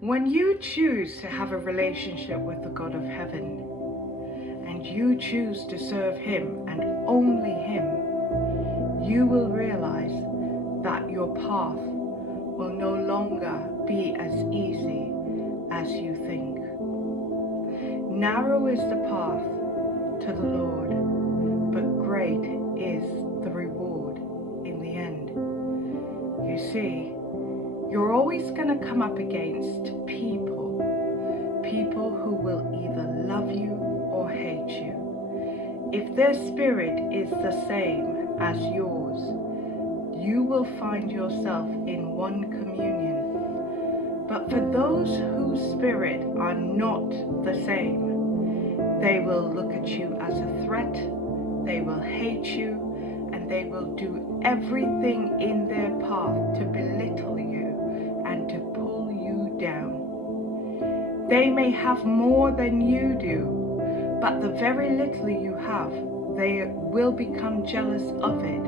When you choose to have a relationship with the God of heaven, and you choose to serve Him and only Him, you will realize that your path will no longer be as easy as you think. Narrow is the path to the Lord, but great is the reward in the end. You see, you're always going to come up against people who will either love you or hate you. If their spirit is the same as yours, you will find yourself in one communion. But for those whose spirit are not the same, they will look at you as a threat, they will hate you, and they will do everything in their path to belittle you and to pull you down. They may have more than you do, but the very little you have, they will become jealous of it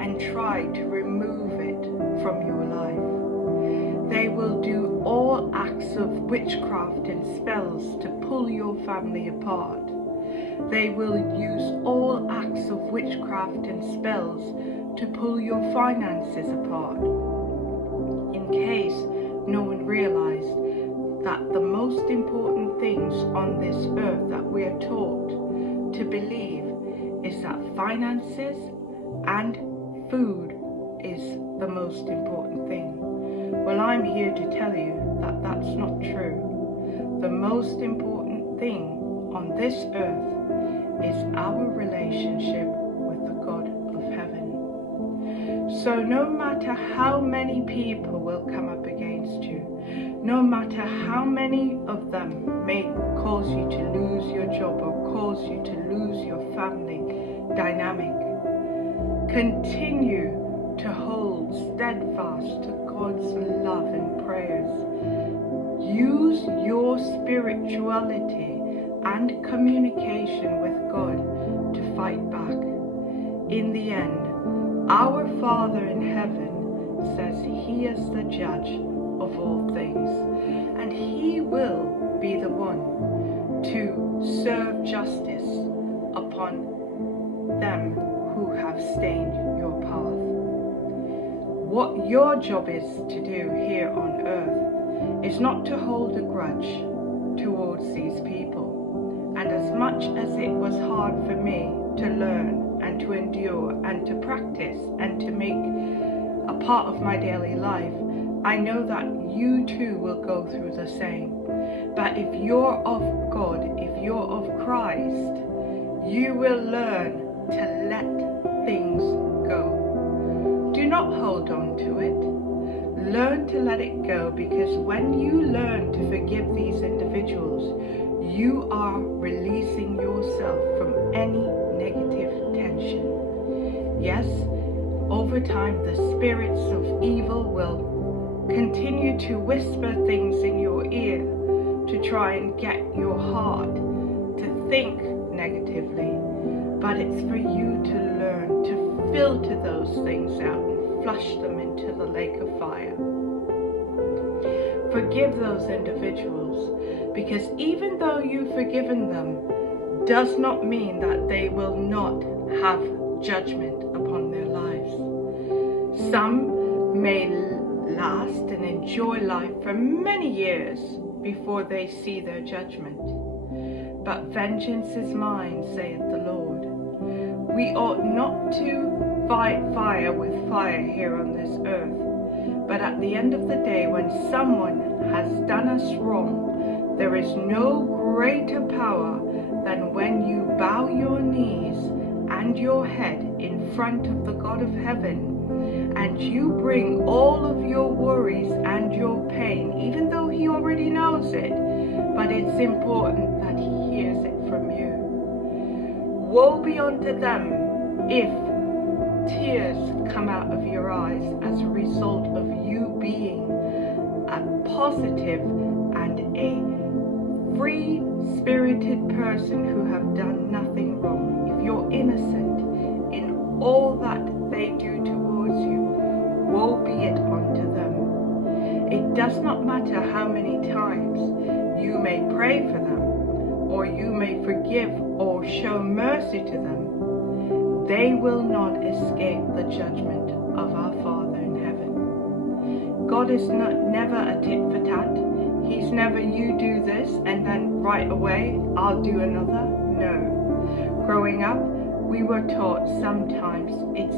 and try to remove it from your life. They will do all acts of witchcraft and spells to pull your family apart. They will use all acts of witchcraft and spells to pull your finances apart. In case no one realized that the most important things on this earth that we are taught to believe is that finances and food is the most important thing. Well, I'm here to tell you that that's not true. The most important thing on this earth is our relationship with the God of heaven. So no matter how many people will come up against you, no matter how many of them may cause you to lose your job or cause you to lose your family dynamic, continue to hold steadfast to God's love and prayers. Use your spirituality and communication with God to fight back. In the end, our Father in heaven says He is the judge of all things, and He will be the one to serve justice upon them who have stained your path. What your job is to do here on earth is not to hold a grudge towards these people. And as much as it was hard for me to learn and to endure and to practice and to make a part of my daily life, I know that you too will go through the same. But if you're of God, if you're of Christ, you will learn to let things go. Do not hold on to it. Learn to let it go, because when you learn to forgive these individuals, you are releasing yourself from any negative tension. Yes, over time the spirits of evil will continue to whisper things in your ear to try and get your heart to think negatively. But it's for you to learn to filter those things out and flush them into the lake of fire. Forgive those individuals, because even though you've forgiven them, does not mean that they will not have judgment upon their lives. Some may last and enjoy life for many years before they see their judgment. But vengeance is mine, saith the Lord. We ought not to fight fire with fire here on this earth. But at the end of the day, when someone has done us wrong, there is no greater power than when you bow your knees and your head in front of the God of heaven, and you bring all of your worries and your pain, even though He already knows it, but it's important that He hears it from you. Woe be unto them if tears come out of your eyes as a result of you being a positive and a free-spirited person who have done nothing wrong. If you're innocent in all that they do towards you, woe be it unto them. It does not matter how many times you may pray for them, or you may forgive or show mercy to them, they will not escape the judgment of our Father in heaven. God is never a tit for tat. He's never, you do this and then right away I'll do another. No. Growing up, we were taught sometimes it's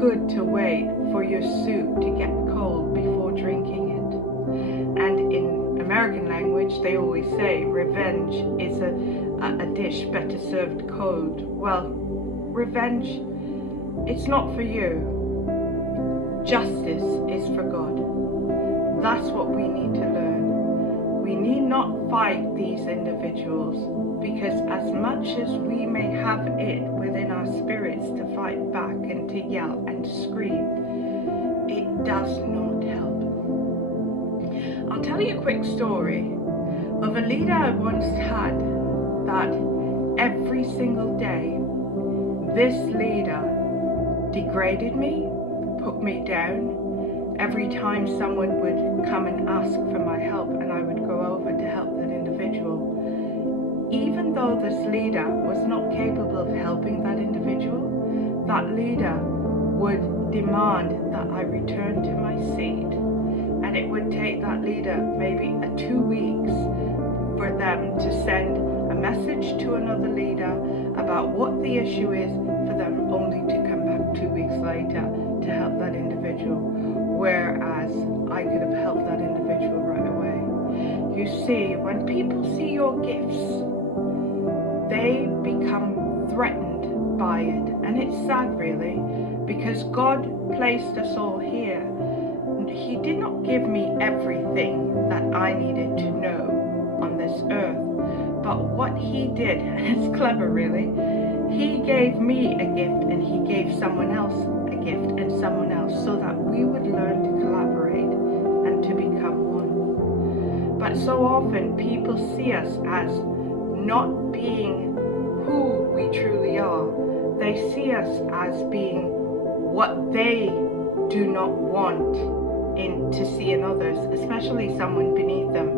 good to wait for your soup to get cold before drinking it. And in American language, they always say revenge is a dish better served cold. Well, revenge, it's not for you. Justice is for God. That's what we need to learn. We need not fight these individuals, because as much as we may have it within our spirits to fight back and to yell and to scream, it does not help. I'll tell you a quick story of a leader I once had that every single day this leader degraded me, put me down. Every time someone would come and ask for my help and I would go over to help that individual, even though this leader was not capable of helping that individual, that leader would demand that I return to my seat. And it would take that leader maybe 2 weeks for them to send a message to another leader about what the issue is, for them only to come back 2 weeks later to help that individual. Whereas I could have helped that individual right away. You see, when people see your gifts, they become threatened by it. And it's sad really, because God placed us all here. He did not give me everything that I needed to know on this earth. But what he did, it's clever really, he gave me a gift and he gave someone else a gift and someone else, so that we would learn to collaborate and to become one. But so often people see us as not being who we truly are. They see us as being what they do not want to see in others, especially someone beneath them.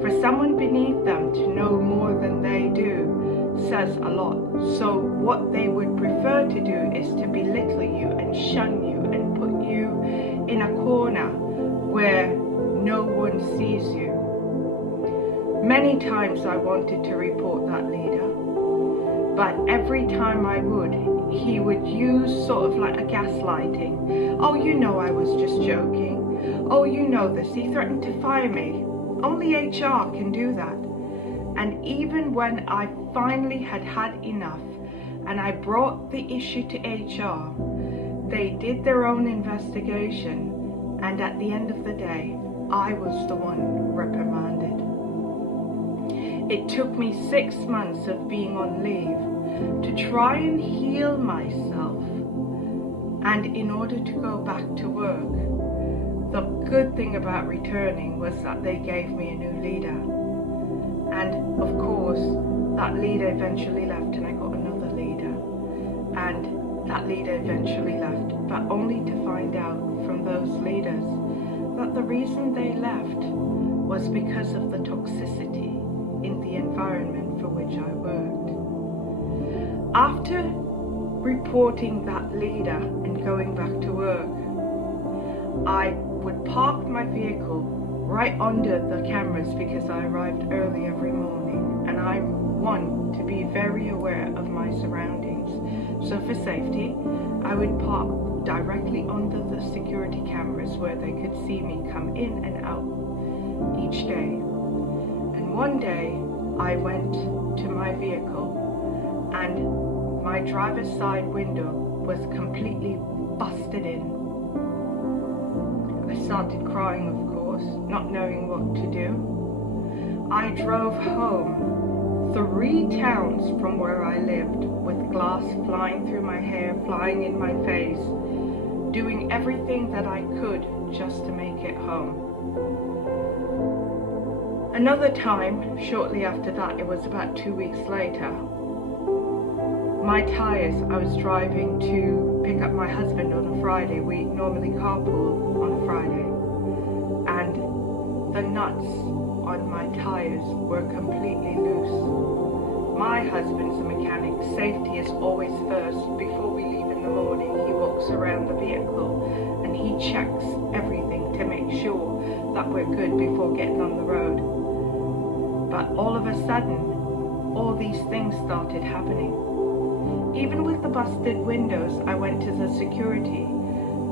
For someone beneath them to know more than they do says a lot. So what they would prefer to do is to belittle you and shun you and put you in a corner where no one sees you. Many times I wanted to report that leader, but every time I would, he would use sort of like a gaslighting. Oh, you know I was just joking. Oh, you know this. He threatened to fire me. Only HR can do that. And even when I finally had had enough and I brought the issue to HR, they did their own investigation, and at the end of the day, I was the one reprimanded. It took me 6 months of being on leave to try and heal myself, and in order to go back to work. The good thing about returning was that they gave me a new leader. And of course, that leader eventually left and I got another leader. And that leader eventually left, but only to find out from those leaders that the reason they left was because of the toxicity in the environment for which I worked. After reporting that leader and going back to work, I would park my vehicle right under the cameras because I arrived early every morning, and I want to be very aware of my surroundings. So for safety, I would park directly under the security cameras where they could see me come in and out each day. And one day I went to my vehicle and my driver's side window was completely busted in. I started crying, of course, not knowing what to do. I drove home 3 towns from where I lived with glass flying through my hair, flying in my face, doing everything that I could just to make it home. Another time, shortly after that, it was about 2 weeks later, my tires, I was driving to pick up my husband on a Friday. We normally carpool on a Friday. And the nuts on my tires were completely loose. My husband's a mechanic. Safety is always first. Before we leave in the morning, he walks around the vehicle and he checks everything to make sure that we're good before getting on the road. But all of a sudden, all these things started happening. Even with the busted windows, I went to the security.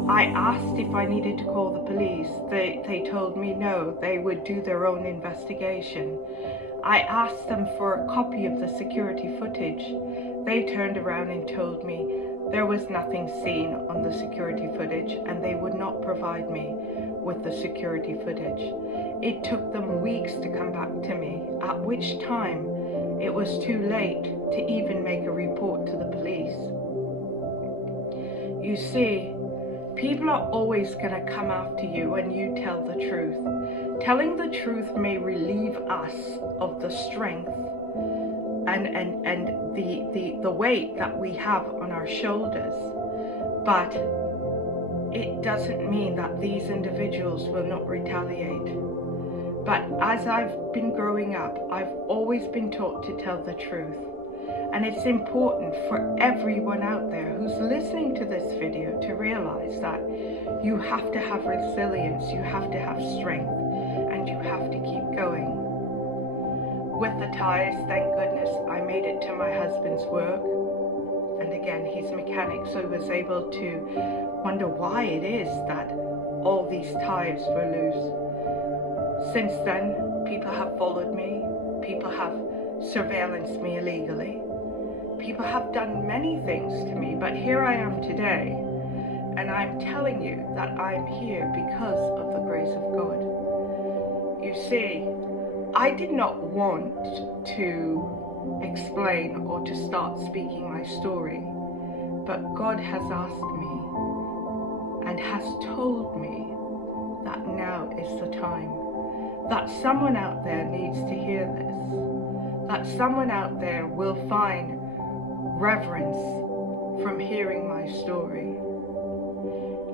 I asked if I needed to call the police. They told me no, they would do their own investigation. I asked them for a copy of the security footage. They turned around and told me there was nothing seen on the security footage and they would not provide me with the security footage. It took them weeks to come back to me, at which time it was too late to even make a report to the police. You see, people are always going to come after you when you tell the truth. Telling the truth may relieve us of the strength and the weight that we have on our shoulders, but it doesn't mean that these individuals will not retaliate. But as I've been growing up, I've always been taught to tell the truth. And it's important for everyone out there who's listening to this video to realize that you have to have resilience, you have to have strength, and you have to keep going. With the tires, thank goodness, I made it to my husband's work. And again, he's a mechanic, so he was able to wonder why it is that all these tires were loose. Since then, people have followed me, people have surveillanced me illegally. People have done many things to me, but here I am today, and I'm telling you that I'm here because of the grace of God. You see, I did not want to explain or to start speaking my story, but God has asked me and has told me that now is the time, that someone out there needs to hear this, that someone out there will find reverence from hearing my story.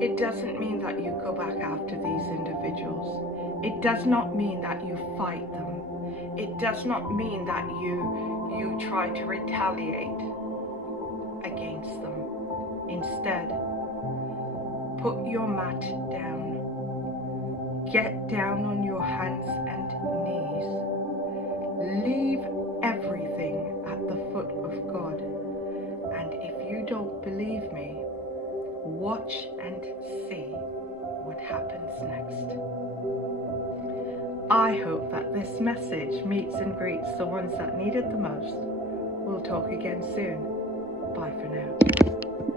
It doesn't mean that you go back after these individuals. It does not mean that you fight them. It does not mean that you try to retaliate against them. Instead, put your mat down. Get down on your hands and knees. Leave everything at the foot of God. And if you don't believe me, watch and see what happens next. I hope that this message meets and greets the ones that need it the most. We'll talk again soon. Bye for now.